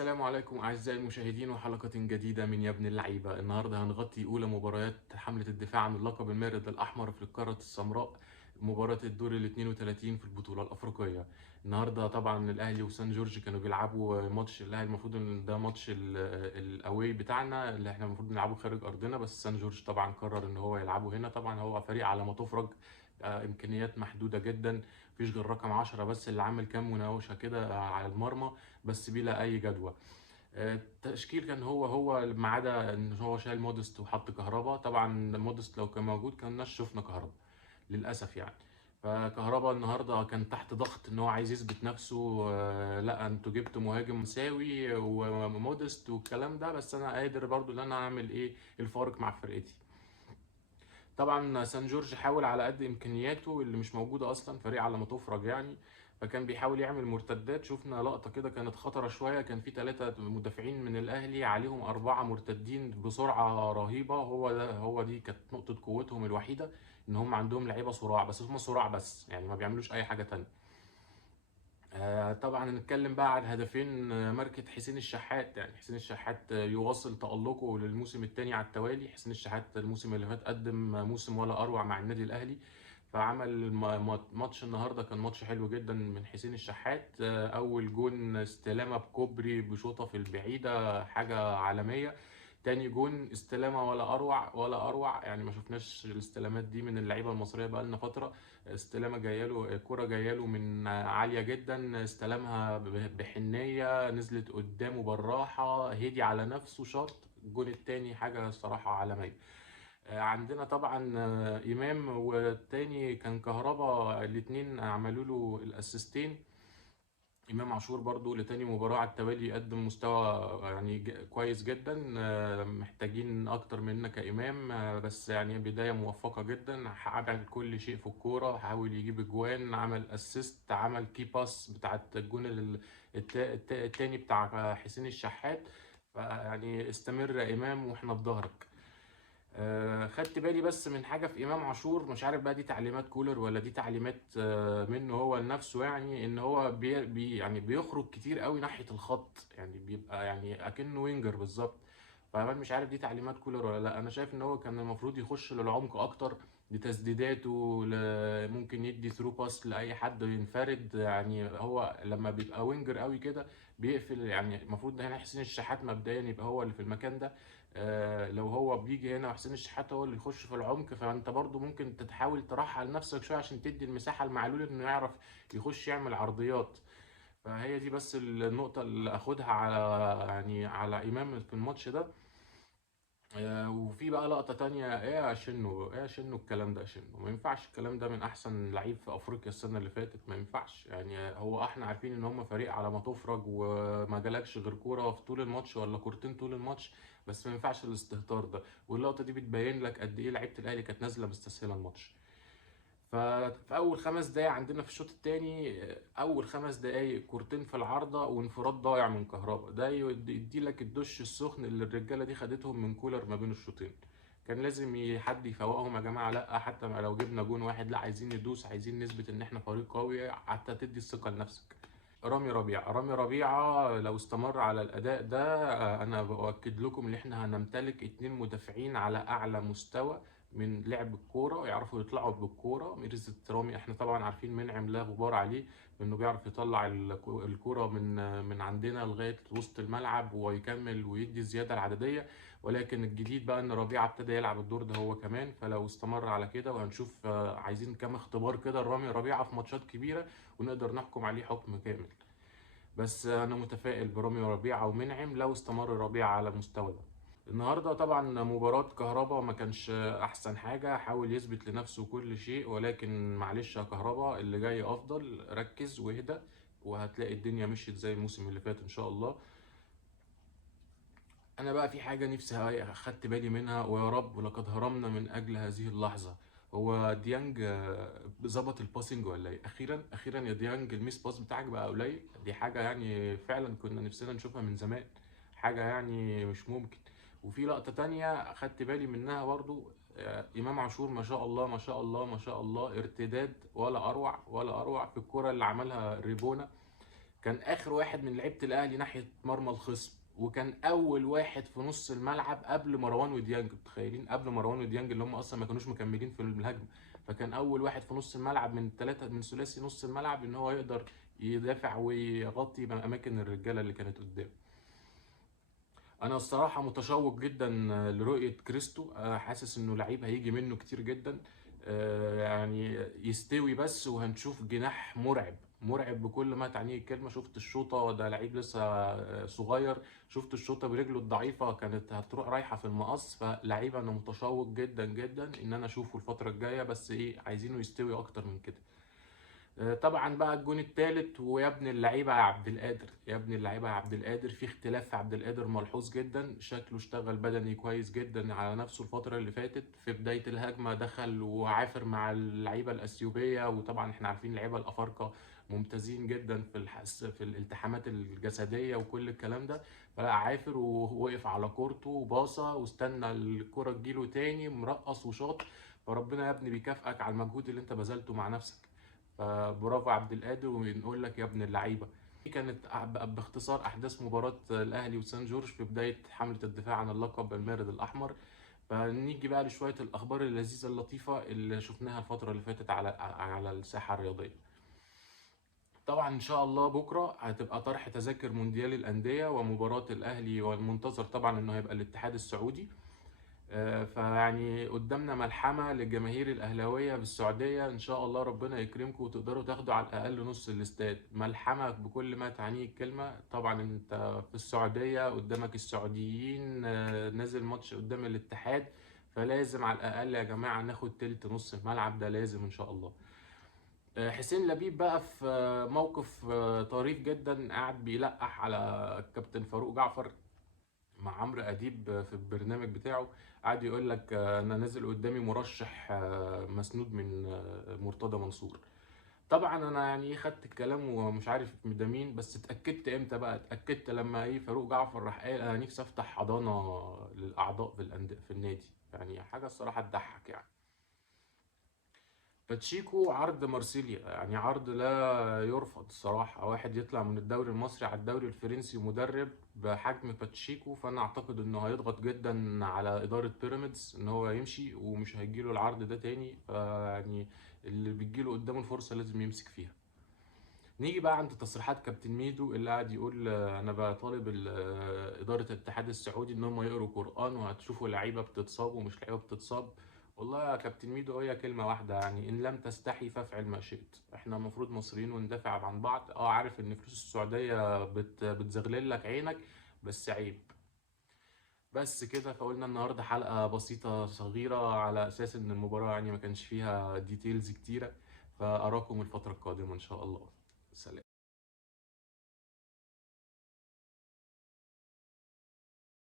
السلام عليكم أعزائي المشاهدين وحلقة جديدة من يا ابن اللعيبة. النهاردة هنغطي أولى مباريات حملة الدفاع عن اللقب المارد الأحمر في القارة السمراء، مباراة الدور ال 32 في البطولة الأفريقية. النهاردة طبعا الأهلي وسان جورج كانوا بيلعبوا ماتش. الأهلي المفروض إن ده ماتش الأواي بتاعنا اللي احنا المفروض نلعبه خارج أرضنا، بس سان جورج طبعا قرر إن هو يلعبه هنا. طبعا هو فريق على ما تفرج، إمكانيات محدودة جدا. مفيش غير رقم 10 بس اللي عامل كام مناوشة كده على المرمى، بس بلا اي جدوى. التشكيل كان هو ما عدا ان هو شايل مودست وحط كهربا. طبعا مودست لو كان موجود كناش شفنا كهربا للاسف يعني. فكهربا النهارده كان تحت ضغط ان هو عايز يثبت نفسه. لا انتوا جبتوا مهاجم مساوي ومودست والكلام ده، بس انا قادر برضو ان انا اعمل ايه الفارق مع فرقتي. طبعا سان جورج حاول على قد امكانياته اللي مش موجوده اصلا، فريق على ما تفرج يعني. فكان بيحاول يعمل مرتدات. شفنا لقطه كده كانت خطره شويه، كان في 3 مدافعين من الاهلي عليهم 4 مرتدين بسرعه رهيبه. دي كانت نقطه قوتهم الوحيده، ان هم عندهم لعيبه صراع، بس هم صراع بس يعني ما بيعملوش اي حاجه تانية. طبعا هنتكلم بقى على الهدفين. ماركة حسين الشحات، يعني حسين الشحات يواصل تألقه للموسم الثاني على التوالي. حسين الشحات الموسم اللي فات قدم موسم ولا أروع مع النادي الأهلي، فعمل ماتش النهارده كان ماتش حلو جدا من حسين الشحات. أول جون استلامة بكوبري بشوطة في البعيدة، حاجة عالمية. تاني جون استلامة ولا أروع ولا أروع، يعني ما شفناش الاستلامات دي من اللعيبة المصرية بقالنا فترة. استلامه جايه له، كرة جايه له من عاليه جدا، استلمها بحنيه، نزلت قدامه بالراحه، هدي على نفسه، شاط الجون التاني. حاجه الصراحه عالميه. عندنا طبعا امام، والتاني كان كهربا، الاتنين عملوا له الاسيستين. امام عاشور برضو لتاني مباراة على التوالي يقدم مستوى يعني كويس جدا. محتاجين اكتر مننا كامام، بس يعني بداية موفقة جدا. عمل كل شيء في الكورة، حاول يجيب اجوان، عمل اسيست، عمل كي باس بتاعت الجون التاني بتاع حسين الشحات. فيعني استمر يا امام واحنا في ظهرك. خدت بالي بس من حاجة في إمام عاشور، مش عارف بقى دي تعليمات كولر ولا دي تعليمات منه هو لنفسه، يعني إن هو يعني بيخرج كتير قوي ناحية الخط، يعني بيبقى يعني أكنه وينجر بالظبط. فأنا مش عارف دي تعليمات كولر ولا لا. أنا شايف إن هو كان المفروض يخش للعمق أكتر، لتسديداته، ممكن يدي ثرو باس لأي حد ينفرد. يعني هو لما بيبقى وينجر قوي كده بيقفل، يعني المفروض هنا حسين الشحات مبدئيا يبقى هو اللي في المكان ده. لو هو بيجي هنا وحسين الشحات هو اللي يخش في العمق، فانت برضو ممكن تحاول ترحل نفسك شويه عشان تدي المساحه لمعلول انه يعرف يخش يعمل عرضيات. فهي دي بس النقطه اللي اخدها على يعني على امام في الماتش ده. وفي بقى لقطة تانية، ايه يا شنو، ايه يا شنو الكلام ده يا شنو، ما ينفعش الكلام ده من احسن لعيب في افريقيا السنة اللي فاتت، ما ينفعش يعني. هو احنا عارفين ان هم فريق على ما تفرج وما جالكش غير كورة في طول الماتش ولا كورتين طول الماتش، بس ما ينفعش الاستهتار ده. واللقطة دي بتبين لك قد ايه لعيبة الاهلي كانت نازلة مستسهلة الماتش. ففي اول 5 دقايق عندنا في الشوط الثاني، اول 5 دقايق كورتين في العارضه وانفراد ضايع من كهربا، ده يدي لك الدش السخن اللي الرجاله دي خدتهم من كولر ما بين الشوطين. كان لازم حد يفوقهم يا جماعه، لا حتى لو جبنا جون واحد، لا عايزين ندوس، عايزين نثبت ان احنا فريق قوي حتى تدي الثقه لنفسك. رامي ربيعة لو استمر على الأداء ده، أنا بأكد لكم إن إحنا هنمتلك 2 مدافعين على أعلى مستوى من لعب الكورة، يعرفوا يطلعوا بالكورة. ميرزا رامي احنا طبعا عارفين منعم لا غبار عليه، انه بيعرف يطلع الكورة من عندنا لغاية وسط الملعب ويكمل ويدي الزيادة العددية. ولكن الجديد بقى ان ربيعة ابتدى يلعب الدور ده هو كمان، فلو استمر على كده وهنشوف، عايزين كام اختبار كده لرامي ربيعة في ماتشات كبيرة ونقدر نحكم عليه حكم كامل. بس انا متفائل برامي ربيعة ومنعم لو استمر ربيعة على المستوى ده. النهارده طبعا مباراة كهربا ما كانش احسن حاجة، حاول يثبت لنفسه كل شيء، ولكن معلش يا كهربا اللي جاي افضل، ركز واهدى وهتلاقي الدنيا مشيت زي الموسم اللي فات ان شاء الله. انا بقى في حاجة نفسي اخدت بالي منها، ويا رب ولقد هرمنا من اجل هذه اللحظة. هو ديانج ظبط الباسنج ولا ايه؟ اخيرا اخيرا يا ديانج الميس باس بتاعك بقى قليل، دي حاجة يعني فعلا كنا نفسنا نشوفها من زمان، حاجة يعني مش ممكن. وفي لقطة تانية خدت بالي منها برضو، إمام عاشور ما شاء الله ما شاء الله ما شاء الله، ارتداد ولا أروع ولا أروع في الكرة اللي عملها ريبونا. كان اخر واحد من لعيبه الاهلي ناحيه مرمى الخصم، وكان اول واحد في نص الملعب قبل مروان وديانج. متخيلين؟ قبل مروان وديانج اللي هم اصلا ما كانوش مكملين في الهجمه. فكان اول واحد في نص الملعب من ثلاثه، من ثلاثي نص الملعب، ان هو يقدر يدافع ويغطي اماكن الرجاله اللي كانت قدام. انا الصراحه متشوق جدا لرؤيه كريستو. حاسس انه لعيب هيجي منه كتير جدا. يعني يستوي بس وهنشوف جناح مرعب، مرعب بكل ما تعنيه الكلمه. شفت الشوطه، ده لعيب لسه صغير. شفت الشوطه برجله الضعيفه كانت هتروح رايحه في المقص. فلعيب انا متشوق جدا جدا ان انا اشوفه الفتره الجايه، بس ايه، عايزينه يستوي اكتر من كده. طبعا بقى الجون الثالث، ويا ابن اللعيبه يا عبد القادر، يا ابن اللعيبه يا عبد القادر. في اختلاف في عبد القادر ملحوظ جدا. شكله اشتغل بدني كويس جدا على نفسه الفتره اللي فاتت. في بدايه الهجمه دخل وعافر مع اللعيبه الاثيوبيه، وطبعا احنا عارفين اللعيبه الافارقه ممتازين جدا في في الالتحامات الجسديه وكل الكلام ده. فلا، عافر ووقف على كورته وباصه واستنى الكره تجيله تاني، مرقص وشاط. فربنا يا ابني بيكافئك على المجهود اللي انت بذلته مع نفسك. فبرافو عبد القادر، ونقول لك يا ابن اللعيبه. دي كانت باختصار احداث مباراه الاهلي وسان جورج في بدايه حمله الدفاع عن اللقب المارد الاحمر. فنيجي بقى لشويه الاخبار اللذيذه اللطيفه اللي شفناها الفتره اللي فاتت على الساحه الرياضيه. طبعا ان شاء الله بكره هتبقى طرح تذاكر مونديال الانديه، ومباراه الاهلي، والمنتظر طبعا انه هيبقى الاتحاد السعودي. فيعني قدامنا ملحمة للجماهير الأهلاوية بالسعودية. إن شاء الله ربنا يكرمكم وتقدروا تاخدوا على الأقل نص الاستاد. ملحمة بكل ما تعنيه الكلمة. طبعا أنت في السعودية قدامك السعوديين، نازل ماتش قدام الاتحاد، فلازم على الأقل يا جماعة ناخد تلت نص الملعب ده، لازم إن شاء الله. حسين لبيب بقى في موقف طريف جدا، قاعد بيلقح على الكابتن فاروق جعفر مع عمرو اديب في البرنامج بتاعه. قعد يقول لك انا نازل قدامي مرشح مسنود من مرتضى منصور. طبعا انا يعني ايه، خدت الكلام ومش عارف ده مين، بس اتاكدت امتى بقى؟ اتاكدت لما ايه، فاروق جعفر راح قال انا نفسي افتح حضانه للاعضاء في في النادي. يعني حاجه الصراحه تضحك يعني. باتشيكو عرض مارسيليا، يعني عرض لا يرفض الصراحة. واحد يطلع من الدوري المصري على الدوري الفرنسي مدرب بحجم باتشيكو، فأنا أعتقد إنه هيضغط جدا على إدارة بيراميدز إن هو يمشي، ومش هيجيله العرض ده تاني. فيعني اللي بيجيله قدامه الفرصة لازم يمسك فيها. نيجي بقى عند تصريحات كابتن ميدو اللي قاعد يقول انا بطالب اداره الاتحاد السعودي ان هم يقروا قران، وهتشوفوا لعيبه بتتصاب ومش لعيبه بتتصاب. والله يا كابتن ميدو، هي كلمه واحده يعني، ان لم تستحي فافعل ما شئت. احنا المفروض مصريين وندافع عن بعض. عارف ان فلوس السعوديه بتزغلل لك عينك، بس عيب. بس كده، فقلنا النهارده حلقه بسيطه صغيره على اساس ان المباراه يعني ما كانش فيها ديتيلز كتيره. فاراكم الفتره القادمه ان شاء الله. سلام.